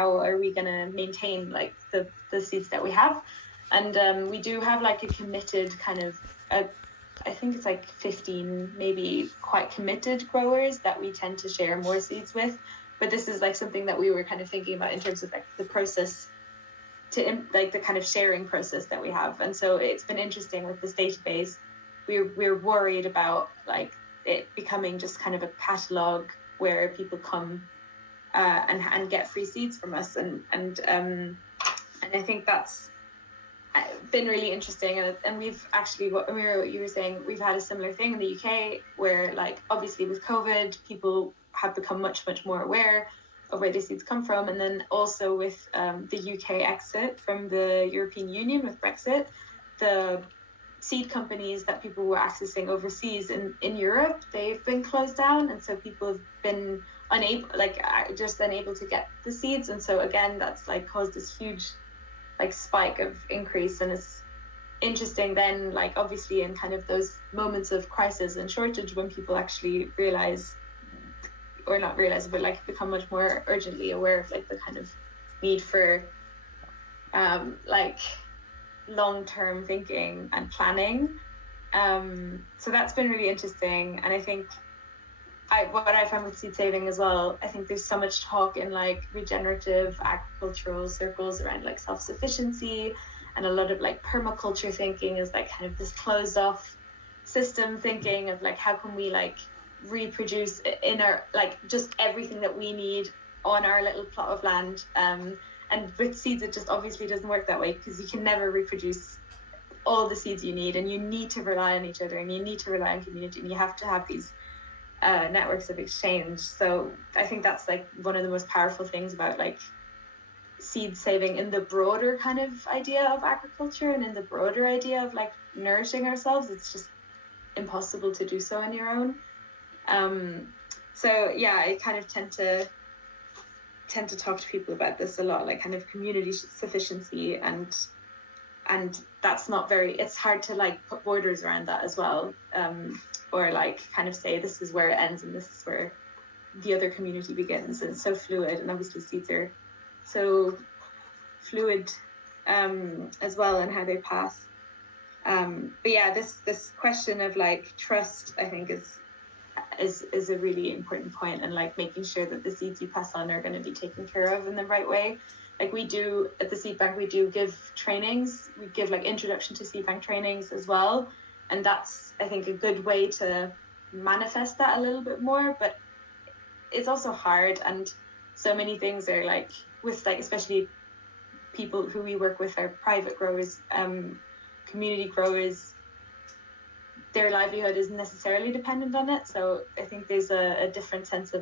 how are we going to maintain like the seeds that we have. And we do have like a committed kind of I think it's like 15 maybe quite committed growers that we tend to share more seeds with. But this is like something that we were kind of thinking about in terms of like the process to like the kind of sharing process that we have. And so it's been interesting with this database. We're worried about like it becoming just kind of a catalog where people come and get free seeds from us, and I think that's been really interesting. And we've actually, what you were saying, we've had a similar thing in the UK where, like, obviously with COVID, people have become much more aware of where the seeds come from. And then also with the UK exit from the European Union with Brexit, the seed companies that people were accessing overseas in Europe, they've been closed down, and so people have been unable to get the seeds. And so again, that's like caused this huge like spike of increase. And it's interesting then, like obviously in kind of those moments of crisis and shortage, when people actually realize, or not realize, but like become much more urgently aware of like the kind of need for like long-term thinking and planning. So that's been really interesting. And I think what I found with seed saving as well, I think there's so much talk in like regenerative agricultural circles around like self-sufficiency, and a lot of like permaculture thinking is like kind of this closed off system thinking of like how can we like reproduce in our like just everything that we need on our little plot of land. And with seeds, it just obviously doesn't work that way, because you can never reproduce all the seeds you need, and you need to rely on each other, and you need to rely on community, and you have to have these networks of exchange. So I think that's like one of the most powerful things about like seed saving in the broader kind of idea of agriculture, and in the broader idea of like nourishing ourselves. It's just impossible to do so on your own. So yeah, I kind of tend to talk to people about this a lot, like kind of community sufficiency, and that's not very, it's hard to like put borders around that as well, or like kind of say this is where it ends and this is where the other community begins. And it's so fluid, and obviously seeds are so fluid as well, and how they pass. But yeah, this question of like trust, I think is a really important point, and like making sure that the seeds you pass on are going to be taken care of in the right way. Like we do at the Seed Bank, we do give trainings. We give like introduction to seed bank trainings as well, and that's, I think, a good way to manifest that a little bit more. But it's also hard, and so many things are like, with like especially people who we work with are private growers, community growers, their livelihood isn't necessarily dependent on it. So I think there's a different sense of